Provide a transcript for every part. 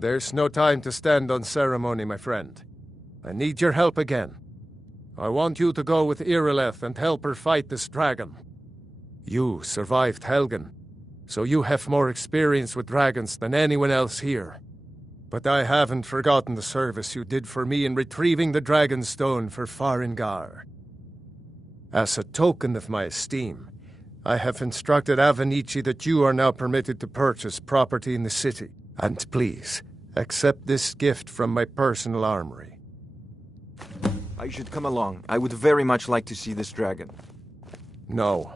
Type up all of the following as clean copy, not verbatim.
There's no time to stand on ceremony, my friend. I need your help again. I want you to go with Irileth and help her fight this dragon. You survived Helgen, so you have more experience with dragons than anyone else here. But I haven't forgotten the service you did for me in retrieving the Dragon Stone for Farengar. As a token of my esteem, I have instructed Avenici that you are now permitted to purchase property in the city. And please, accept this gift from my personal armory. I should come along. I would very much like to see this dragon. No,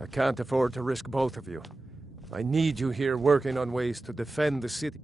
I can't afford to risk both of you. I need you here working on ways to defend the city.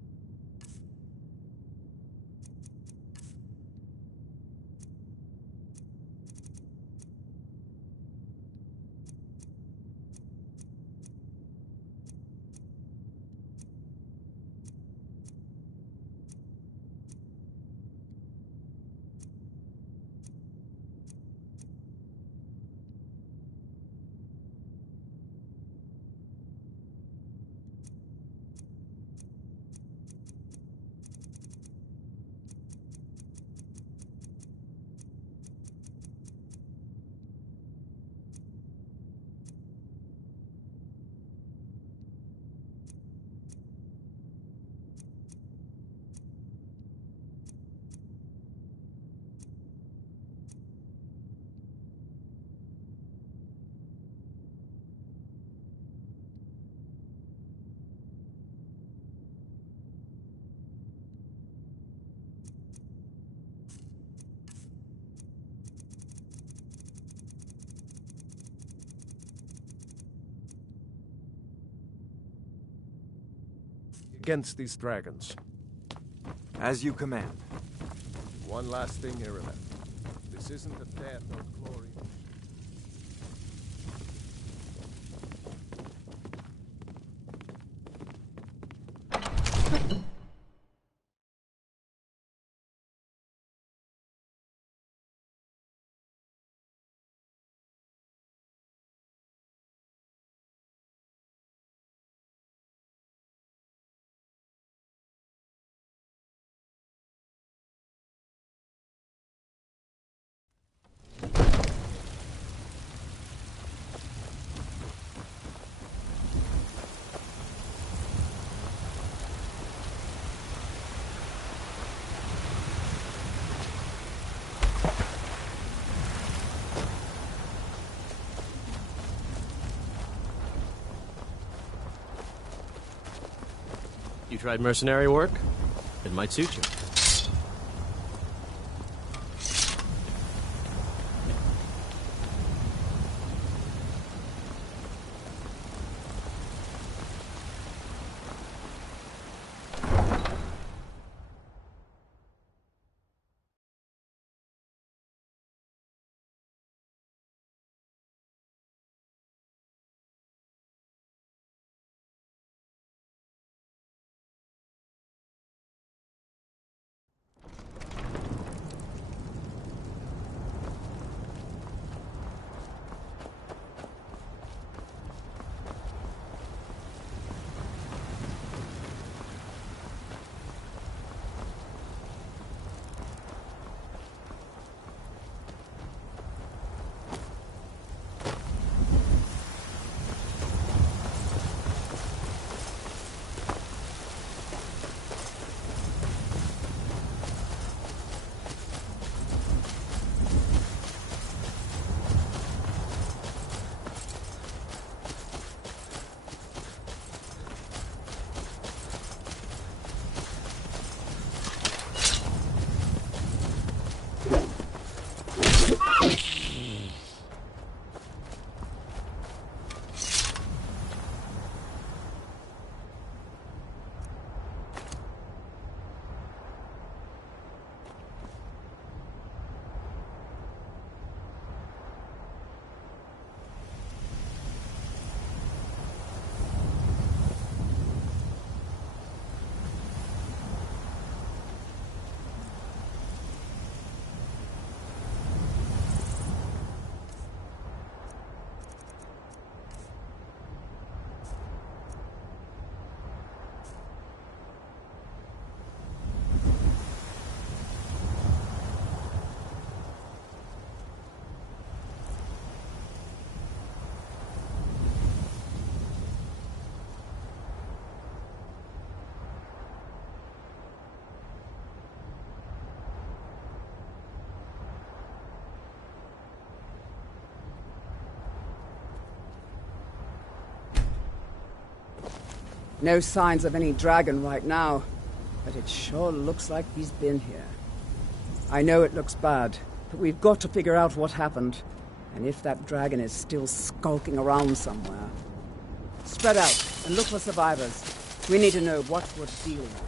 Against these dragons. As you command. One last thing, Irileth. This isn't a death or glory. You tried mercenary work? It might suit you. No signs of any dragon right now, but it sure looks like he's been here. I know it looks bad, but we've got to figure out what happened, and if that dragon is still skulking around somewhere. Spread out and look for survivors. We need to know what we're dealing with.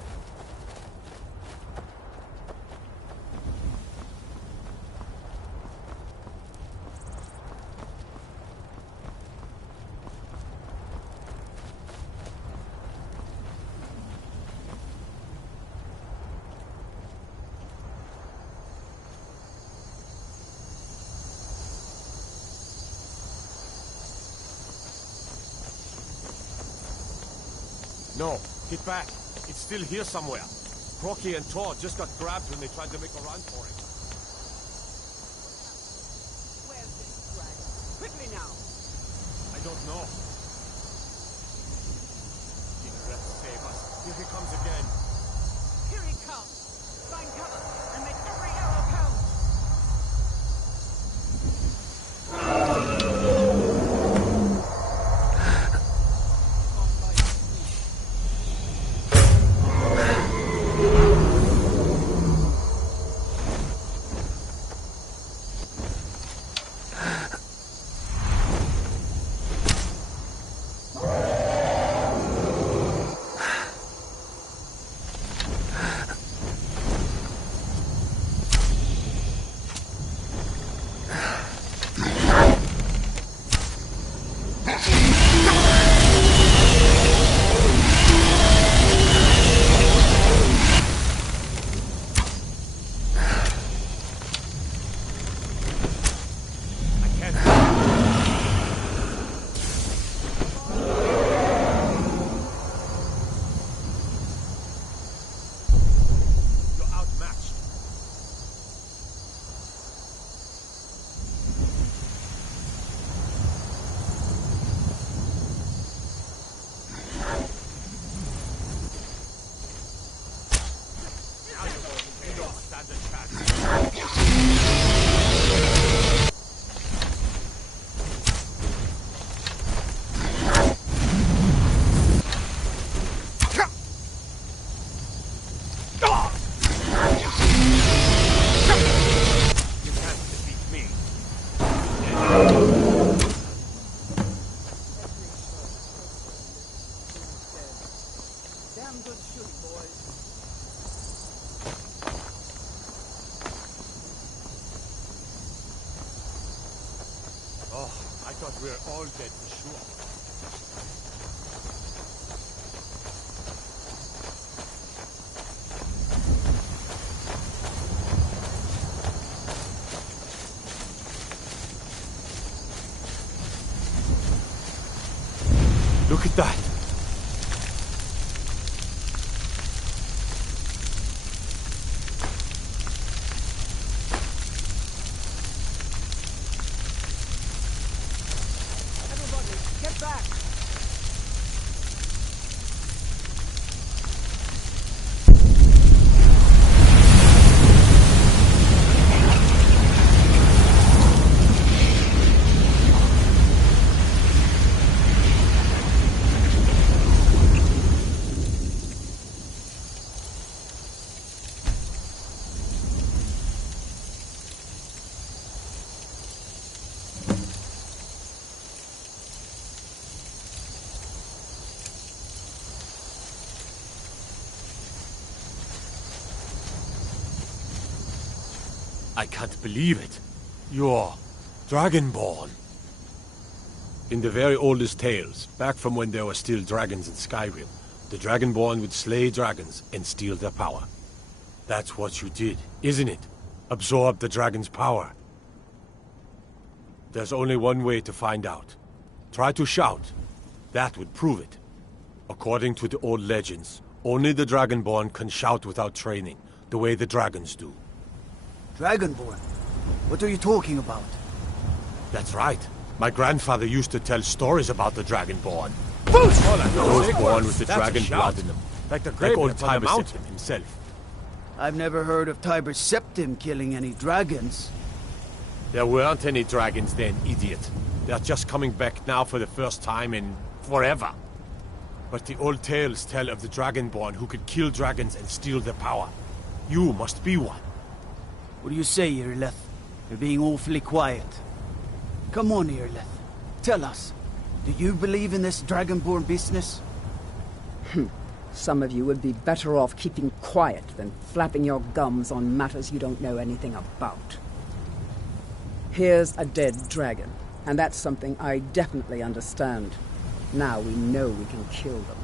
No, get back. It's still here somewhere. Crocky and Tor just got grabbed when they tried to make a run for it. Where's this dragon? Quickly now! I don't know. Irrelef, save us. Here he comes again. Here he comes! Find cover and make every arrow count! I thought we were all dead for sure. Look at that! I can't believe it. You're Dragonborn. In the very oldest tales, back from when there were still dragons in Skyrim, the Dragonborn would slay dragons and steal their power. That's what you did, isn't it? Absorb the dragon's power. There's only one way to find out. Try to shout. That would prove it. According to the old legends, only the Dragonborn can shout without training, the way the dragons do. Dragonborn? What are you talking about? That's right. My grandfather used to tell stories about the Dragonborn. Bullshit! Those born with the That's a dragon shout. blood in them. Like the Like grave old on the Tiber mountain. Septim himself. I've never heard of Tiber Septim killing any dragons. There weren't any dragons then, idiot. They're just coming back now for the first time in forever. but the old tales tell of the Dragonborn who could kill dragons and steal their power. You must be one. What do you say, Irileth? You're being awfully quiet. Come on, Irileth. Tell us. Do you believe in this Dragonborn business? Some of you would be better off keeping quiet than flapping your gums on matters you don't know anything about. Here's a dead dragon, and that's something I definitely understand. Now we know we can kill them.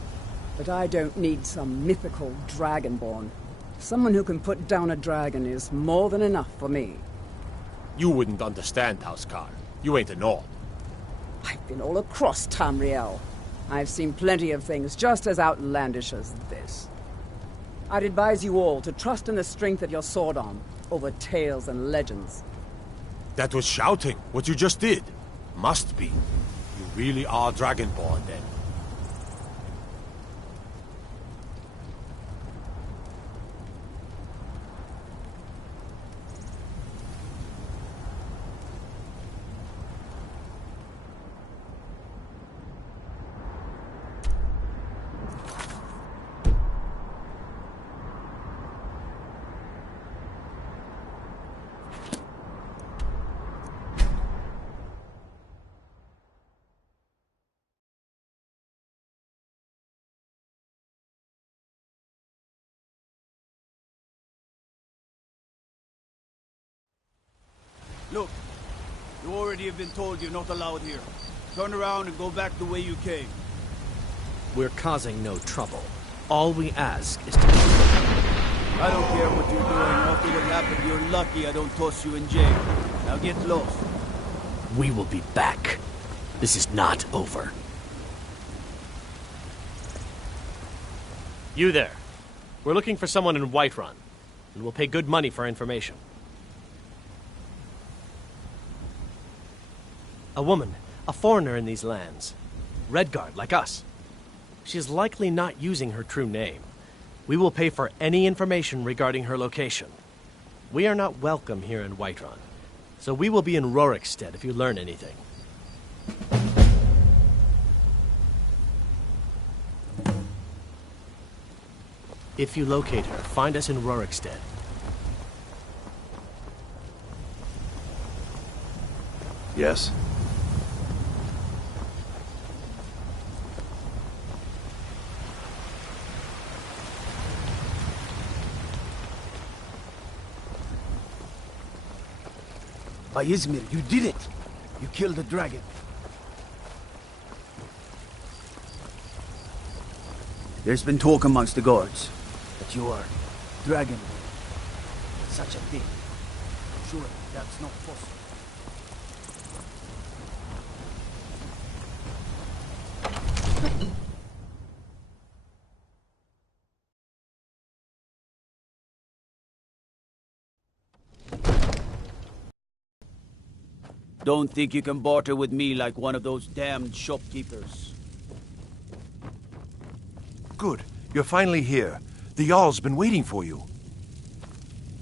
But I don't need some mythical Dragonborn. Someone who can put down a dragon is more than enough for me. You wouldn't understand, Housecar. You ain't a Nord. I've been all across Tamriel. I've seen plenty of things just as outlandish as this. I'd advise you all to trust in the strength of your sword arm over tales and legends. That was shouting, what you just did. Must be. You really are Dragonborn, then. Look, you already have been told you're not allowed here. Turn around and go back the way you came. We're causing no trouble. All we ask is to... I don't care what you're doing. After what happened, you're lucky I don't toss you in jail. Now get lost. We will be back. This is not over. You there. We're looking for someone in Whiterun, and we'll pay good money for information. A woman, a foreigner in these lands. Redguard, like us. She is likely not using her true name. We will pay for any information regarding her location. We are not welcome here in Whiterun, so we will be in Rorikstead if you learn anything. If you locate her, find us in Rorikstead. Yes. By Izmir, you did it! You killed the dragon. There's been talk amongst the guards that you are dragon. Such a thing. Sure, that's not possible. Don't think you can barter with me like one of those damned shopkeepers. Good. You're finally here. The Jarl's been waiting for you.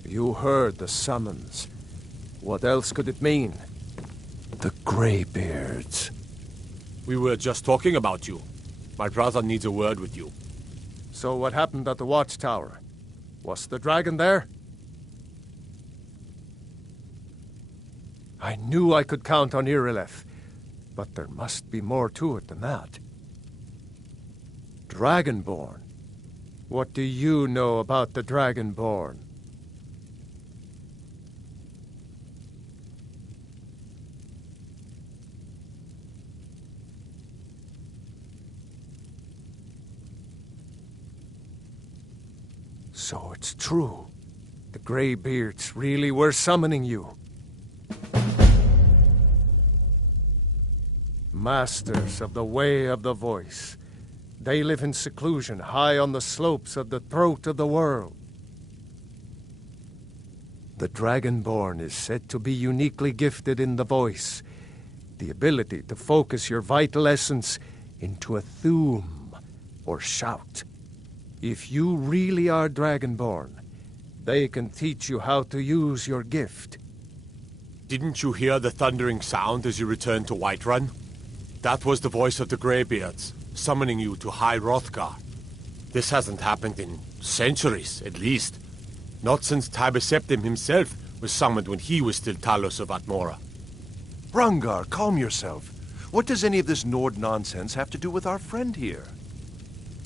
You heard the summons. What else could it mean? The Greybeards. We were just talking about you. My brother needs a word with you. So what happened at the watchtower? Was the dragon there? I knew I could count on Irileth, but there must be more to it than that. Dragonborn? What do you know about the Dragonborn? So it's true. The Greybeards really were summoning you. Masters of the Way of the Voice. They live in seclusion high on the slopes of the throat of the world. The Dragonborn is said to be uniquely gifted in the voice, the ability to focus your vital essence into a thum or shout. If you really are Dragonborn, they can teach you how to use your gift. Didn't you hear the thundering sound as you returned to Whiterun? That was the voice of the Greybeards. summoning you to High Hrothgar. This hasn't happened in centuries, at least. Not since Tiber Septim himself was summoned when he was still Talos of Atmora. Hrongar, calm yourself. What does any of this Nord nonsense have to do with our friend here?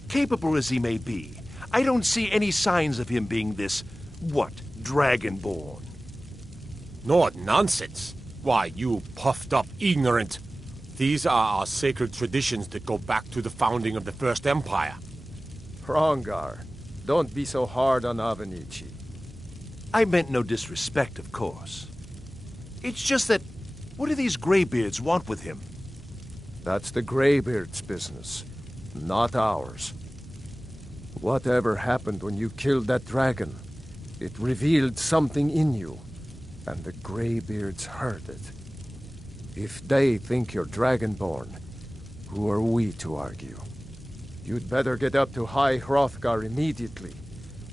Capable as he may be, I don't see any signs of him being this, Dragonborn? Nord nonsense? Why, you puffed up ignorant. These are our sacred traditions that go back to the founding of the First Empire. Hrongar, don't be so hard on Avenici. I meant no disrespect, of course. It's just that, what do these Greybeards want with him? That's the Greybeards' business, not ours. Whatever happened when you killed that dragon, it revealed something in you, and the Greybeards heard it. If they think you're Dragonborn, who are we to argue? You'd better get up to High Hrothgar immediately.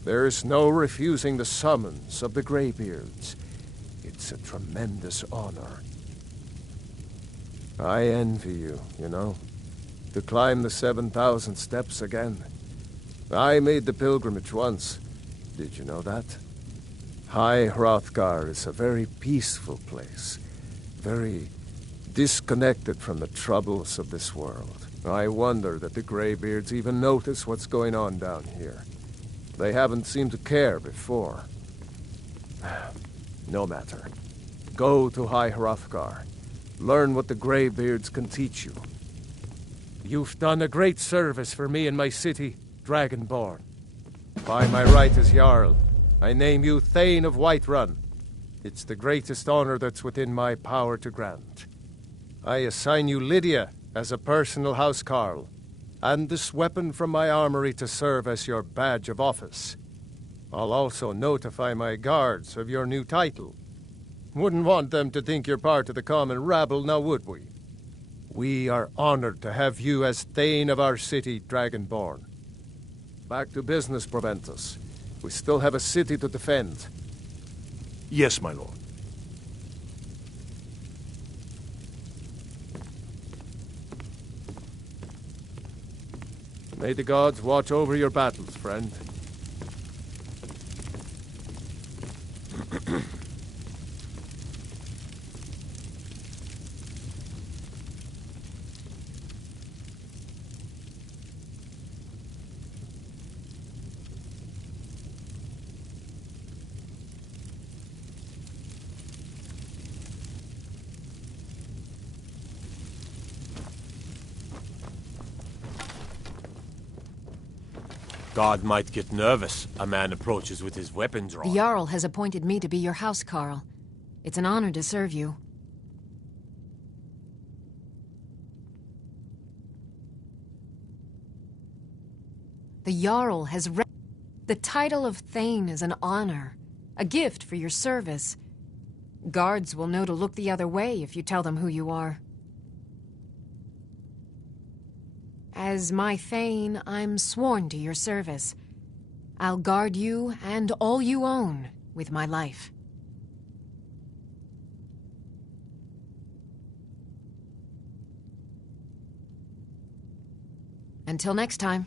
There's no refusing the summons of the Greybeards. It's a tremendous honor. I envy you, you know, to climb the 7,000 steps again. I made the pilgrimage once. Did you know that? High Hrothgar is a very peaceful place, very disconnected from the troubles of this world. I wonder that the Greybeards even notice what's going on down here. They haven't seemed to care before. No matter. Go to High Hrothgar. Learn what the Greybeards can teach you. You've done a great service for me and my city, Dragonborn. By my right as Jarl, I name you Thane of Whiterun. It's the greatest honor that's within my power to grant. I assign you Lydia as a personal housecarl, and this weapon from my armory to serve as your badge of office. I'll also notify my guards of your new title. Wouldn't want them to think you're part of the common rabble, now would we? We are honored to have you as Thane of our city, Dragonborn. Back to business, Proventus. We still have a city to defend. Yes, my lord. May the gods watch over your battles, friend. God might get nervous. A man approaches with his weapon drawn. The Jarl has appointed me to be your housecarl. It's an honor to serve you. The Jarl has the title of Thane is an honor, a gift for your service. Guards will know to look the other way if you tell them who you are. As my Thane, I'm sworn to your service. I'll guard you and all you own with my life. Until next time.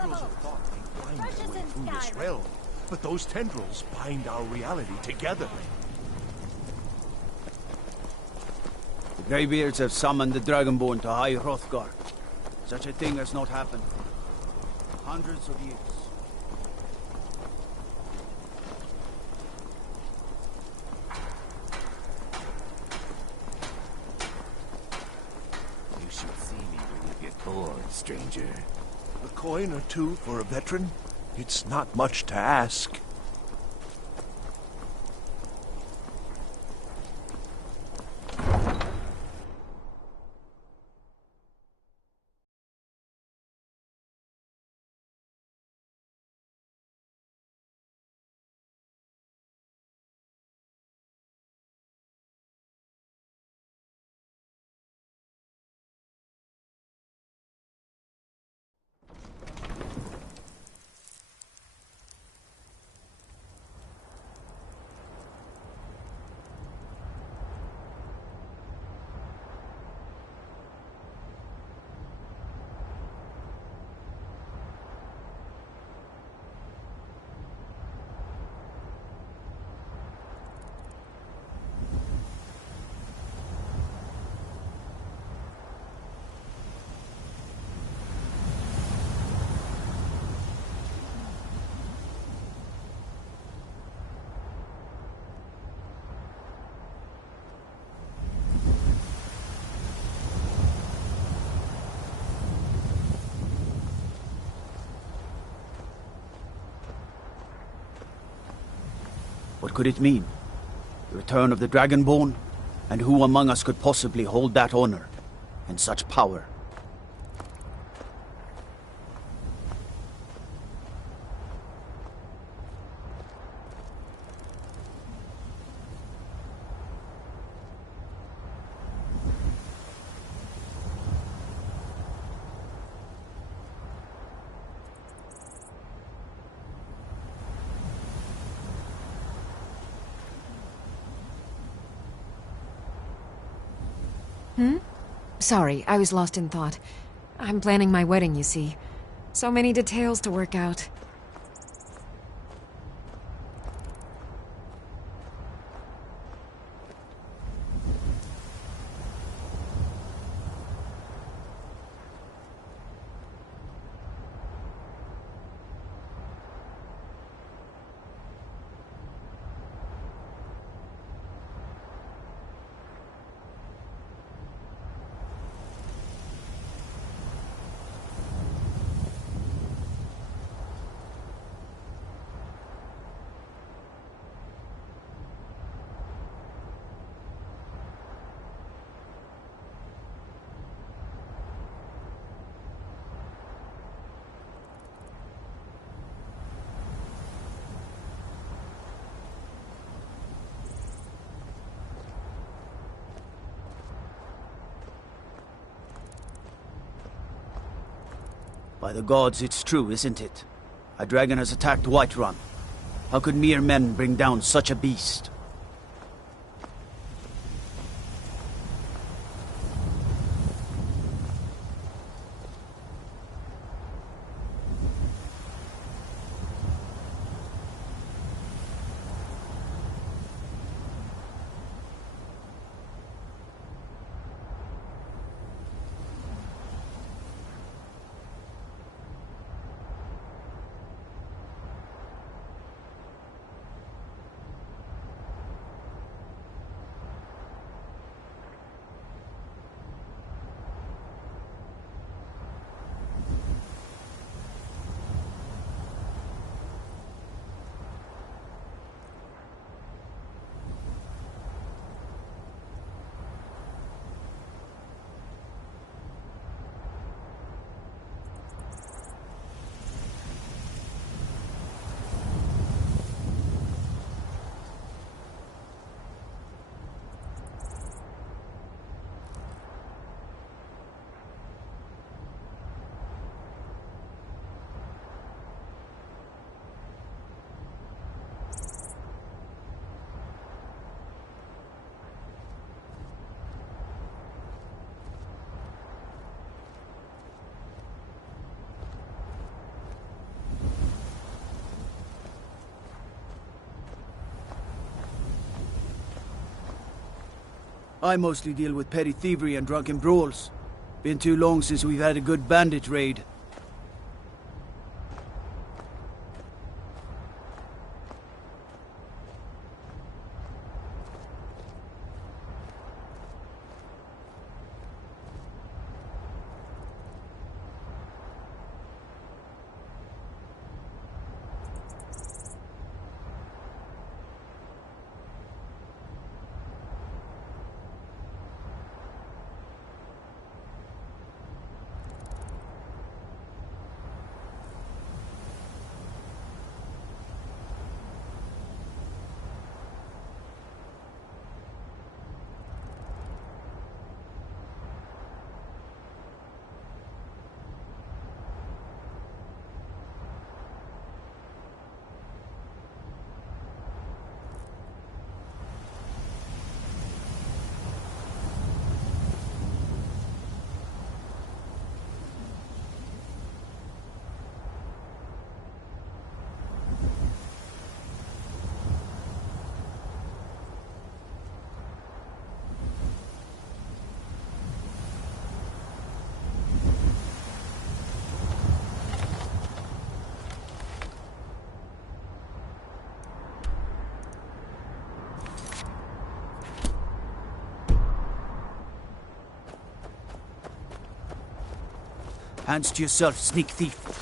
tendrils of thought may find their way through this realm, but those tendrils bind our reality together. The Greybeards have summoned the Dragonborn to High Hrothgar. Such a thing has not happened. Hundreds of years. You should see me when you get bored, stranger. A coin or two for a veteran? It's not much to ask. What could it mean? The return of the Dragonborn? And who among us could possibly hold that honor and such power? Sorry, I was lost in thought. I'm planning my wedding, you see. So many details to work out. By the gods, it's true, isn't it? A dragon has attacked Whiterun. How could mere men bring down such a beast? I mostly deal with petty thievery and drunken brawls. Been too long since we've had a good bandit raid. Hands to yourself, sneak thief.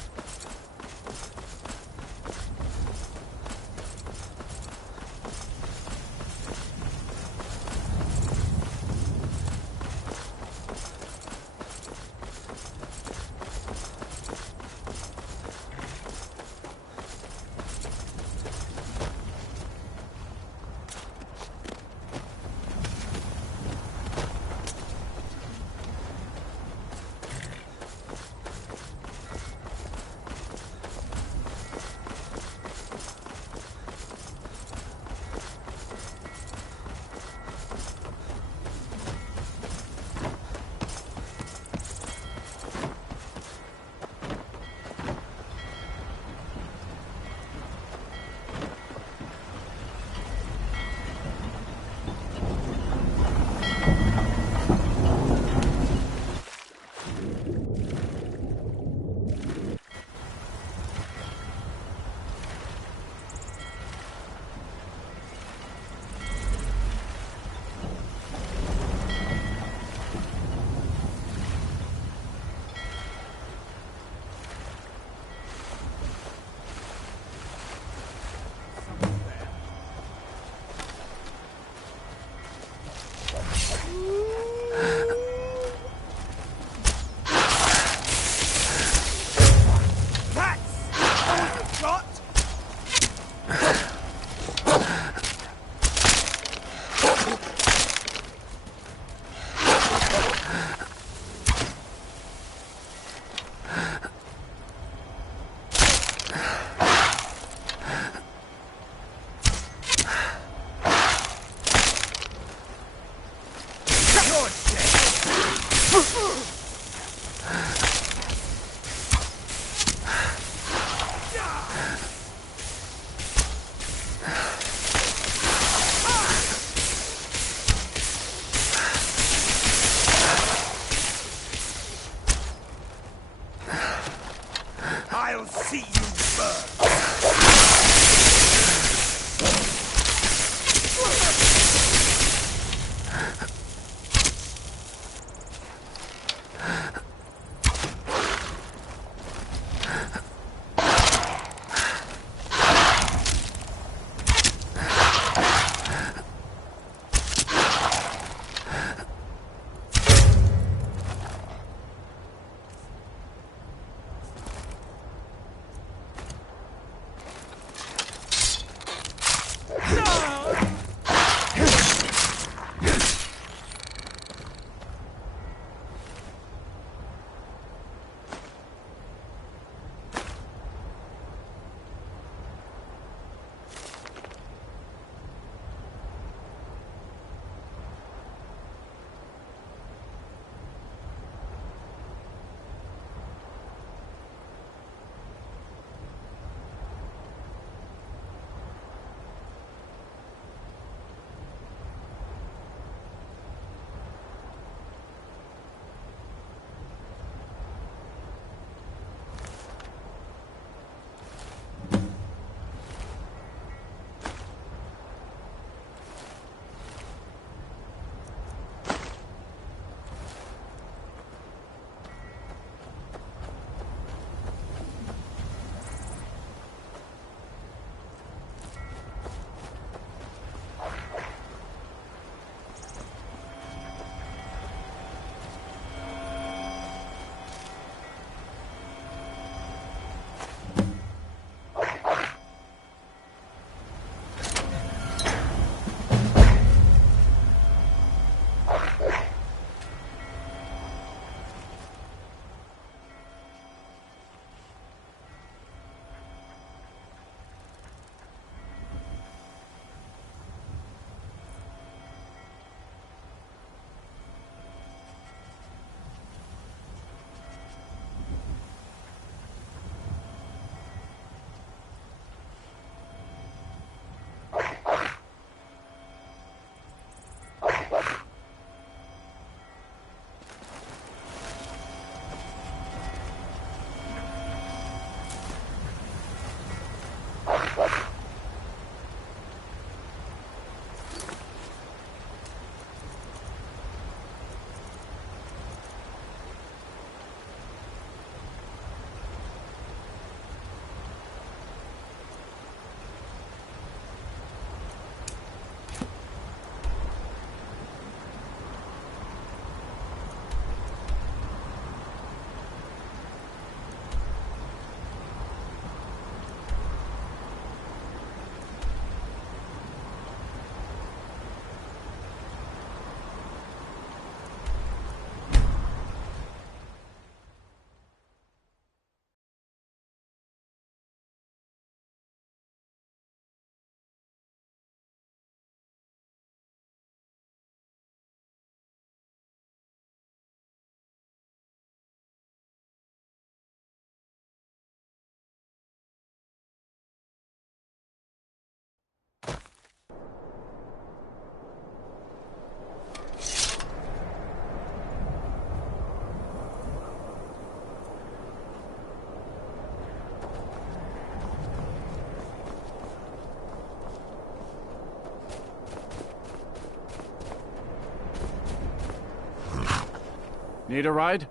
Need a ride?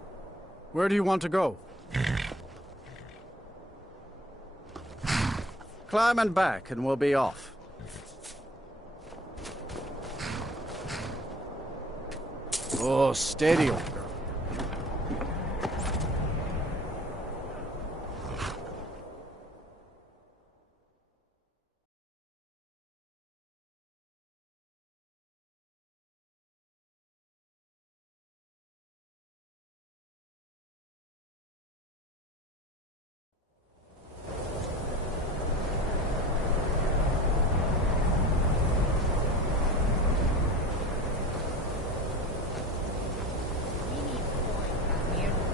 Where do you want to go? Climb and back, and we'll be off. Oh, steady, old girl.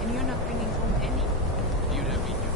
And you're not bringing home any. You'd have me do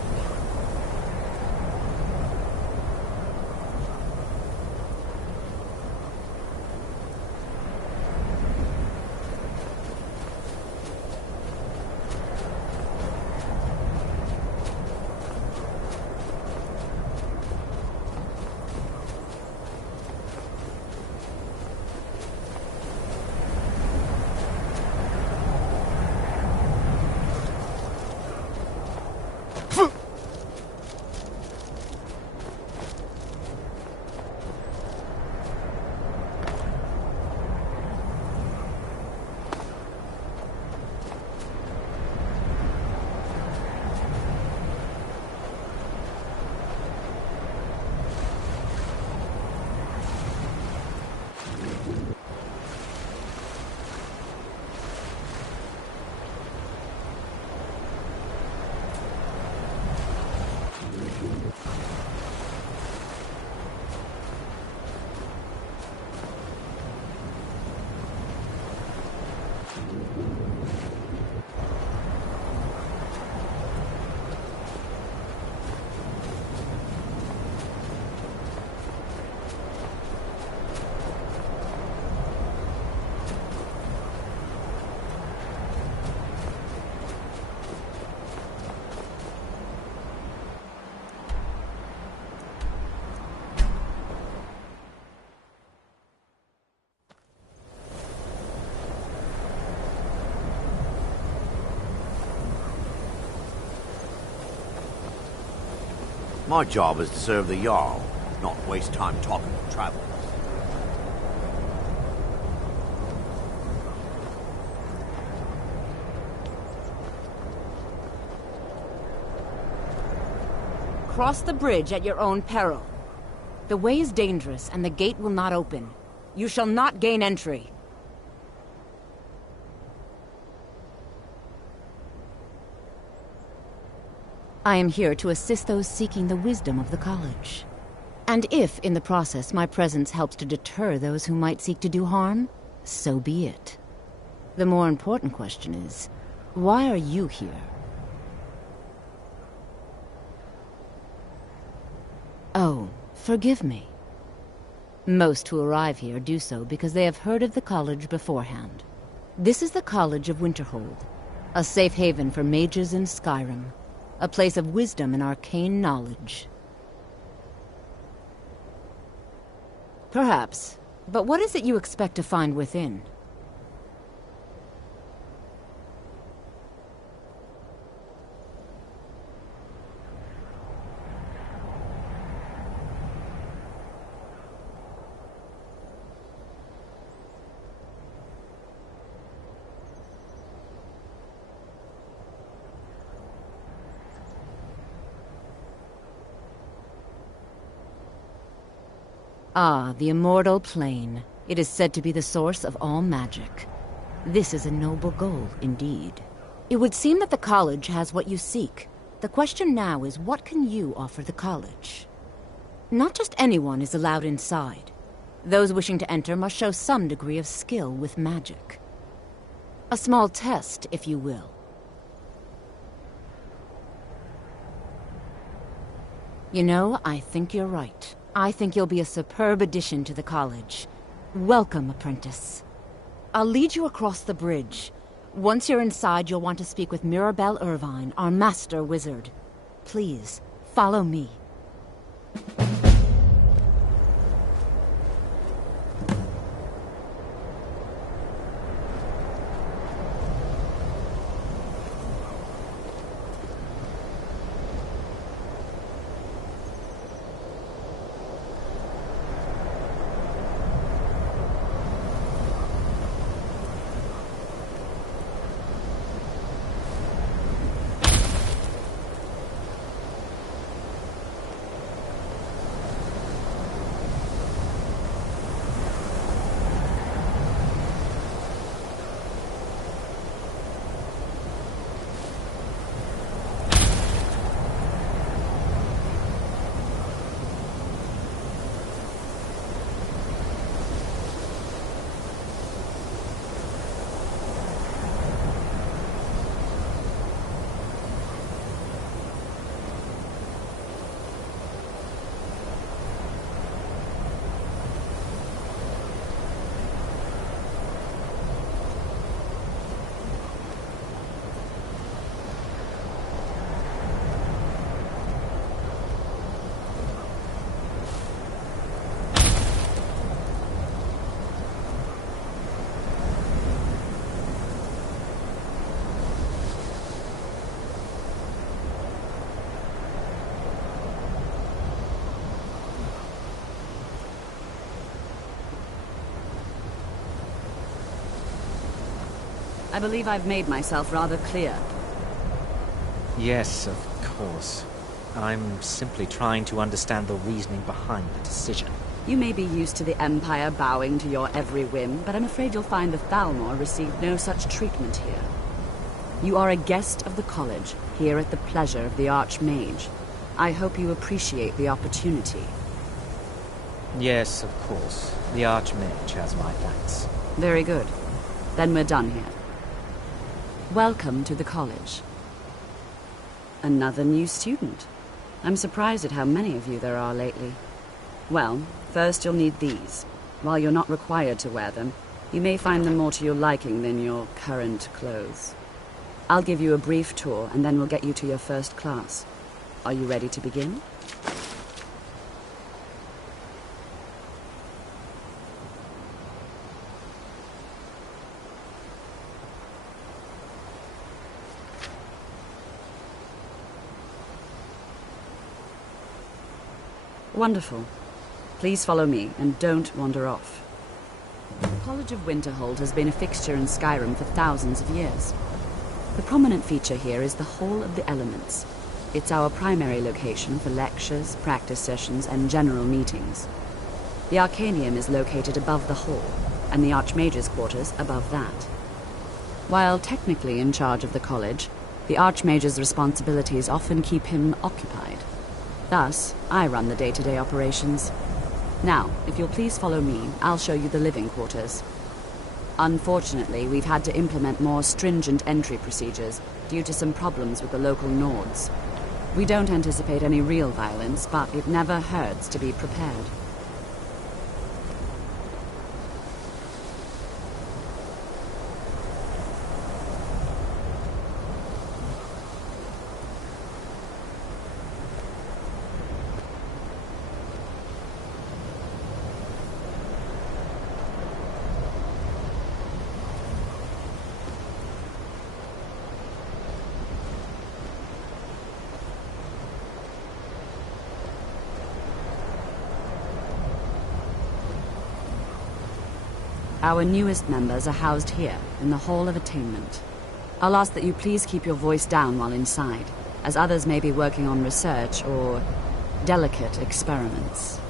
My job is to serve the Jarl, not waste time talking to travelers. Cross the bridge at your own peril. The way is dangerous, and the gate will not open. You shall not gain entry. I am here to assist those seeking the wisdom of the college. And if, in the process, my presence helps to deter those who might seek to do harm, so be it. The more important question is, why are you here? Oh, forgive me. Most who arrive here do so because they have heard of the college beforehand. This is the College of Winterhold, a safe haven for mages in Skyrim, a place of wisdom and arcane knowledge. Perhaps, but what is it you expect to find within? Ah, the immortal plane. It is said to be the source of all magic. This is a noble goal, indeed. It would seem that the college has what you seek. The question now is, what can you offer the college? Not just anyone is allowed inside. Those wishing to enter must show some degree of skill with magic. A small test, if you will. You know, I think you're right. I think you'll be a superb addition to the college. Welcome, apprentice. I'll lead you across the bridge. Once you're inside, you'll want to speak with Mirabelle Irvine, our master wizard. Please, follow me. I believe I've made myself rather clear. Yes, of course. I'm simply trying to understand the reasoning behind the decision. You may be used to the Empire bowing to your every whim, but I'm afraid you'll find the Thalmor received no such treatment here. You are a guest of the college, here at the pleasure of the Archmage. I hope you appreciate the opportunity. Yes, of course. The Archmage has my thanks. Very good. Then we're done here. Welcome to the college. Another new student. I'm surprised at how many of you there are lately. Well, first you'll need these. While you're not required to wear them, you may find them more to your liking than your current clothes. I'll give you a brief tour, and then we'll get you to your first class. Are you ready to begin? Wonderful. Please follow me, and don't wander off. The College of Winterhold has been a fixture in Skyrim for thousands of years. The prominent feature here is the Hall of the Elements. It's our primary location for lectures, practice sessions, and general meetings. The Arcanium is located above the hall, and the Archmage's quarters above that. While technically in charge of the college, the Archmage's responsibilities often keep him occupied. Thus, I run the day-to-day operations. Now, if you'll please follow me, I'll show you the living quarters. Unfortunately, we've had to implement more stringent entry procedures due to some problems with the local Nords. We don't anticipate any real violence, but it never hurts to be prepared. Our newest members are housed here, in the Hall of Attainment. I'll ask that you please keep your voice down while inside, as others may be working on research or delicate experiments.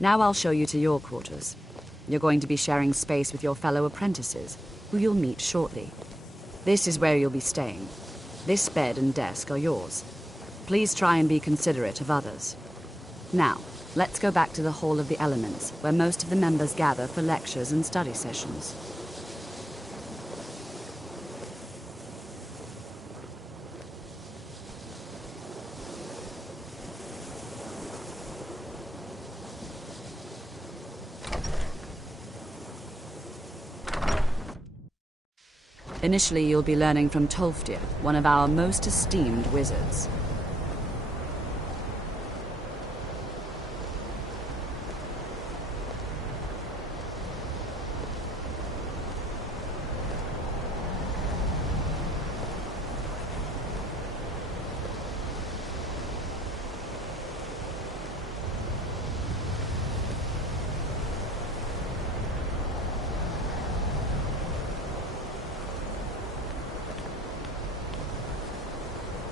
Now I'll show you to your quarters. You're going to be sharing space with your fellow apprentices, who you'll meet shortly. This is where you'll be staying. This bed and desk are yours. Please try and be considerate of others. Now, let's go back to the Hall of the Elements, where most of the members gather for lectures and study sessions. Initially, you'll be learning from Tolfdir, one of our most esteemed wizards.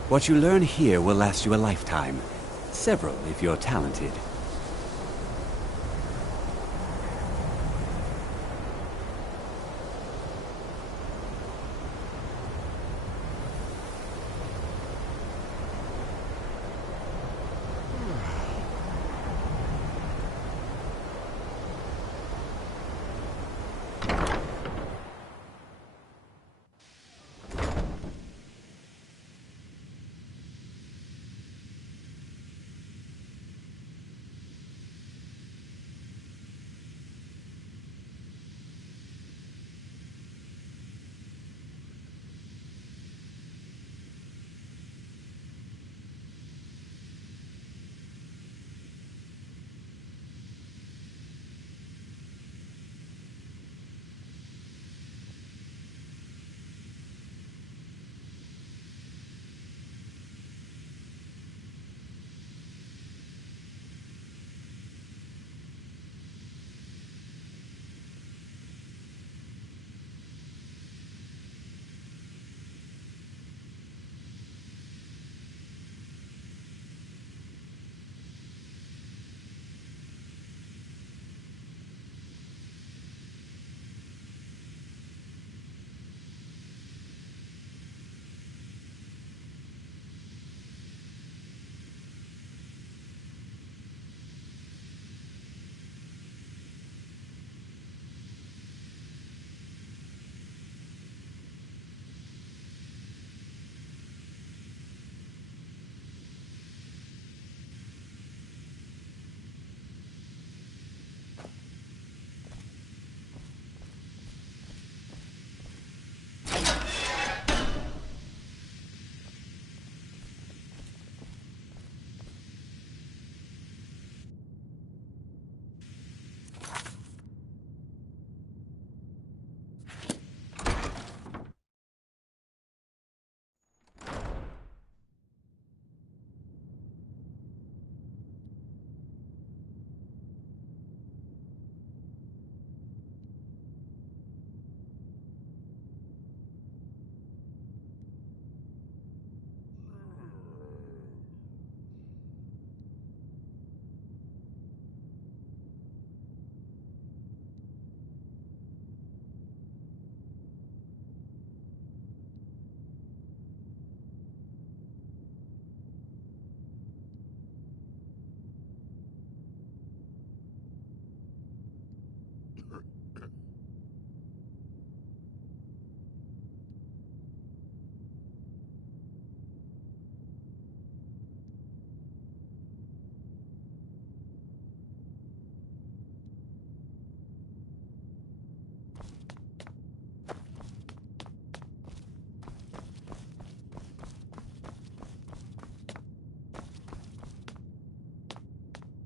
What you learn here will last you a lifetime. Several, if you're talented.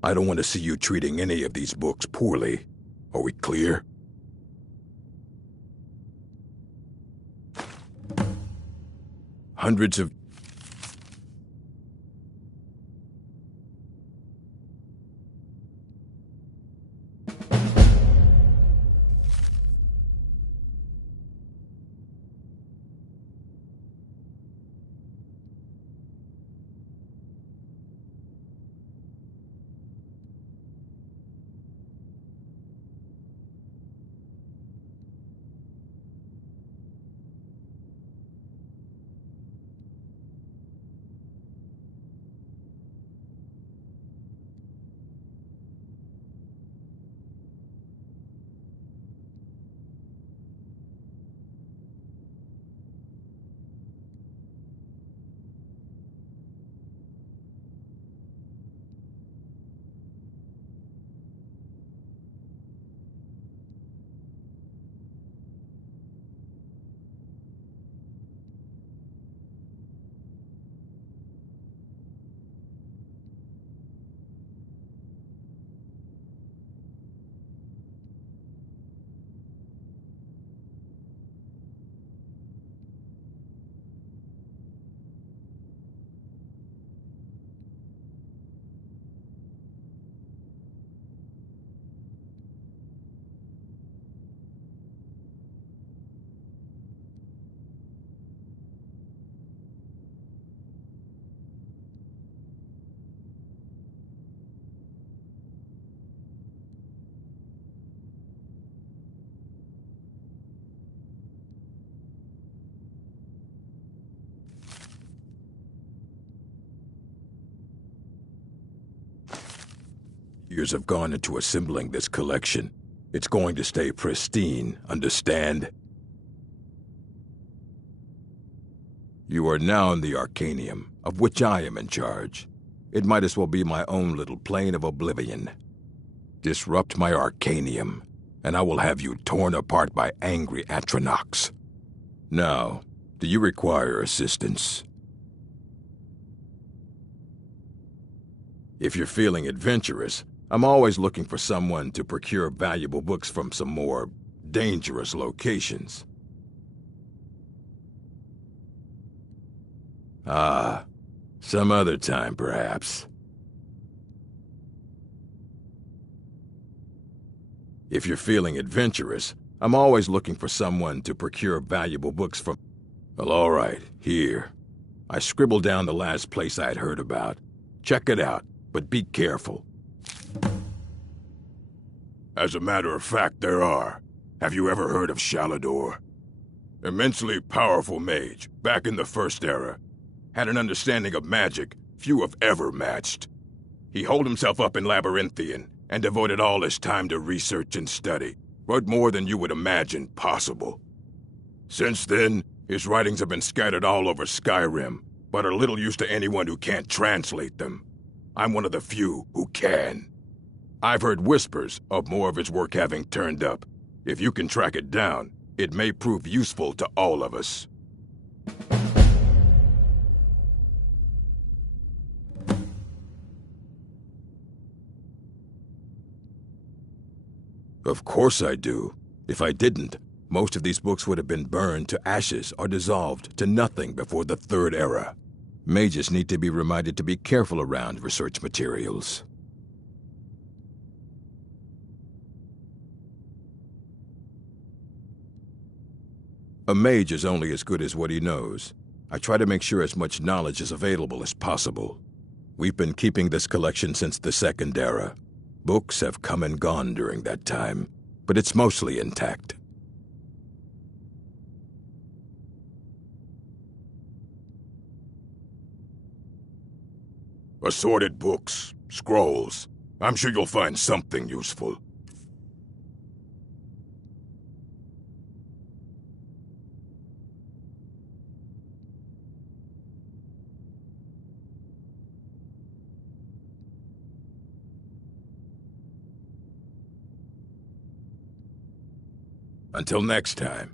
I don't want to see you treating any of these books poorly. Are we clear? Hundreds of... Years have gone into assembling this collection. It's going to stay pristine, understand? You are now in the Arcanium, of which I am in charge. It might as well be my own little plane of oblivion. Disrupt my Arcanium, and I will have you torn apart by angry Atronachs. Now, do you require assistance? If you're feeling adventurous, I'm always looking for someone to procure valuable books from some more dangerous locations. Ah, some other time, perhaps. If you're feeling adventurous, I'm always looking for someone to procure valuable books from... Well, all right, here. I scribbled down the last place I'd heard about. Check it out, but be careful. As a matter of fact, there are. Have you ever heard of Shalador? Immensely powerful mage, back in the First Era. Had an understanding of magic few have ever matched. He holed himself up in Labyrinthian and devoted all his time to research and study, wrote more than you would imagine possible. Since then, his writings have been scattered all over Skyrim, but are little use to anyone who can't translate them. I'm one of the few who can. I've heard whispers of more of his work having turned up. If you can track it down, it may prove useful to all of us. Of course I do. If I didn't, most of these books would have been burned to ashes or dissolved to nothing before the Third Era. Mages need to be reminded to be careful around research materials. A mage is only as good as what he knows. I try to make sure as much knowledge is available as possible. We've been keeping this collection since the Second Era. Books have come and gone during that time, but it's mostly intact. Assorted books, scrolls. I'm sure you'll find something useful. Until next time.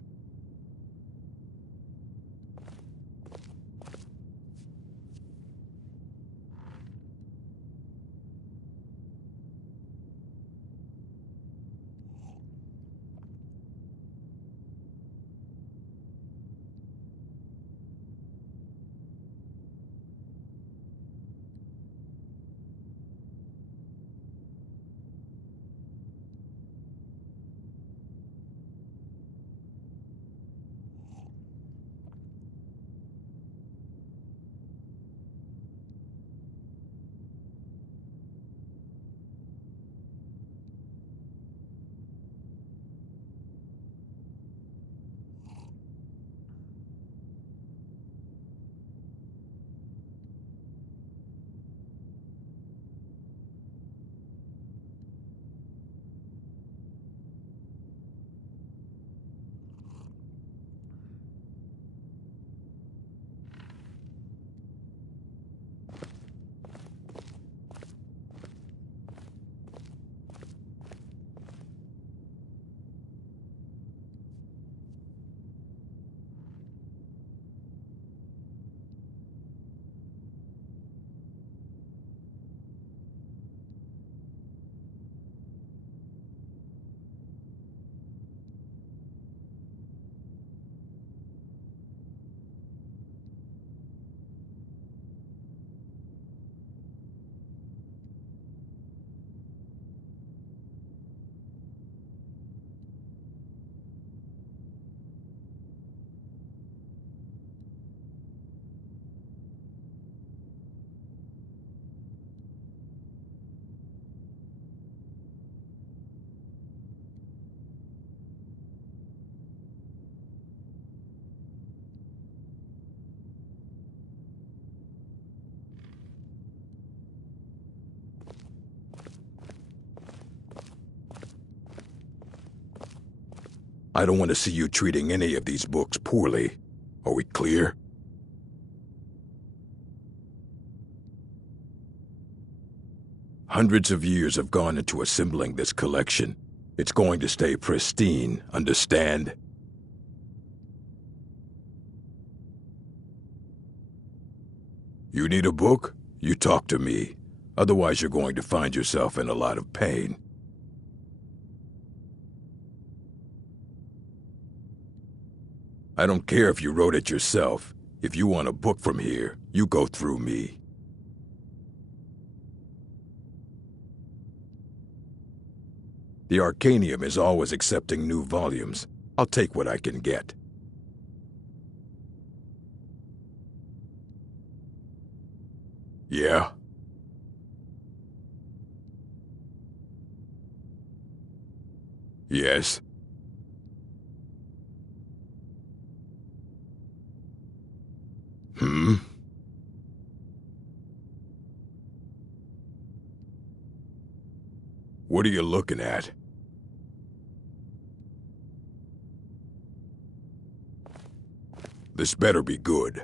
I don't want to see you treating any of these books poorly. Are we clear? Hundreds of years have gone into assembling this collection. It's going to stay pristine, understand? You need a book? You talk to me. Otherwise you're going to find yourself in a lot of pain. I don't care if you wrote it yourself. If you want a book from here, you go through me. The Arcanium is always accepting new volumes. I'll take what I can get. Yeah? Yes? Hmm? What are you looking at? This better be good.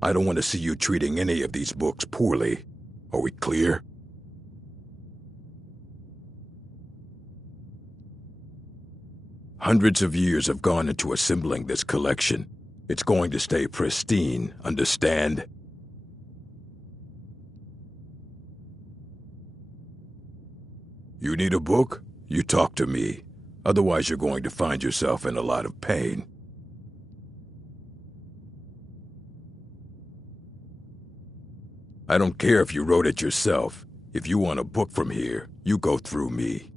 I don't want to see you treating any of these books poorly. Are we clear? Hundreds of years have gone into assembling this collection. It's going to stay pristine, understand? You need a book? You talk to me. Otherwise, you're going to find yourself in a lot of pain. I don't care if you wrote it yourself. If you want a book from here, you go through me.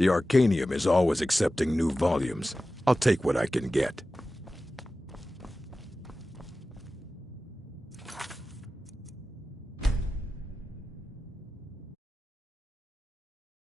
The Arcanium is always accepting new volumes. I'll take what I can get.